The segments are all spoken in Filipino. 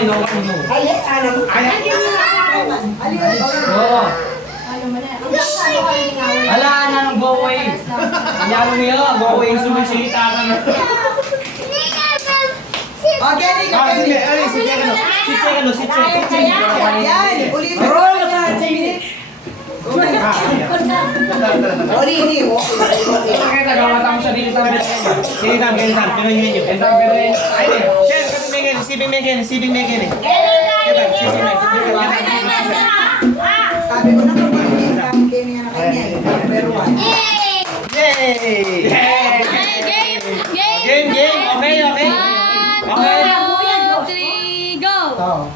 Ay, no. Ali, alam mo. Ay, Ali, Oo. Ala na ng go away. Yalo niyo, go away. Sumisita ka na. Okay, Si Che. yan. Ulitin. Ulitin. Kita gawat ang sarili sa Pinoy. Kinitam. Pinoy menu. Kinitam Pinoy. Ay, Chen, sibing Megan. Kita, Sabi ko na kung bakit kami kanya na kanya. Pero one. Yay! Game. Okay. Okay. 1, 2, 3, go! Tao.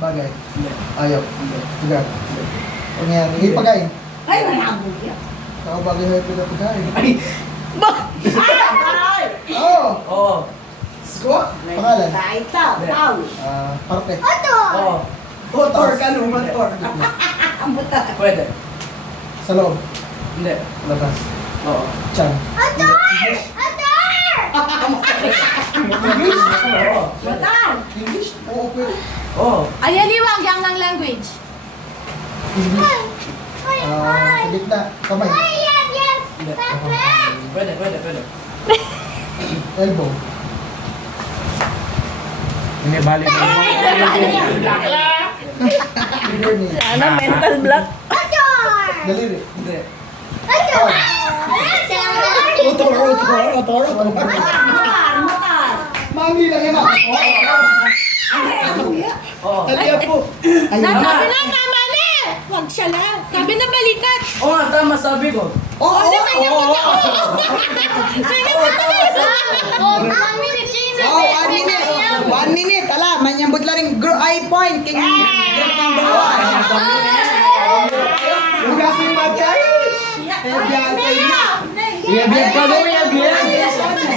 Bagay. Ayaw. Tiga. Pangyari. Ipagay. Ay, malabo yan. Tao bagay ay pagay. Ay. Oo. Oo. Squat. Pangalan. Taitaw. Tao. Parte. Oo. Motor ka no, motor. Ang buta. Pwede. Sa loob. Hindi. Labas. Oo. Chan. Motor. English. Oo, pwede. Oo. Ayan liwag yang ng language. English. Sa gitna. Kamay. Hindi. Pwede. Elbow. Hindi, balik. Fingernail. Ano, mental block? Daliri. Hindi. Motor. Motor. Mami lang yan ah. Oo. Taliya po. Sabi na, tama na! Huwag siya lang. Sabi na balikat. Oo nga, tama sabi ko. Oo. One minute. Ala, manyambot lang rin. Eye point. King number one. Hugasin mo, guys. Iyabiyag ka mo, iyabiyag.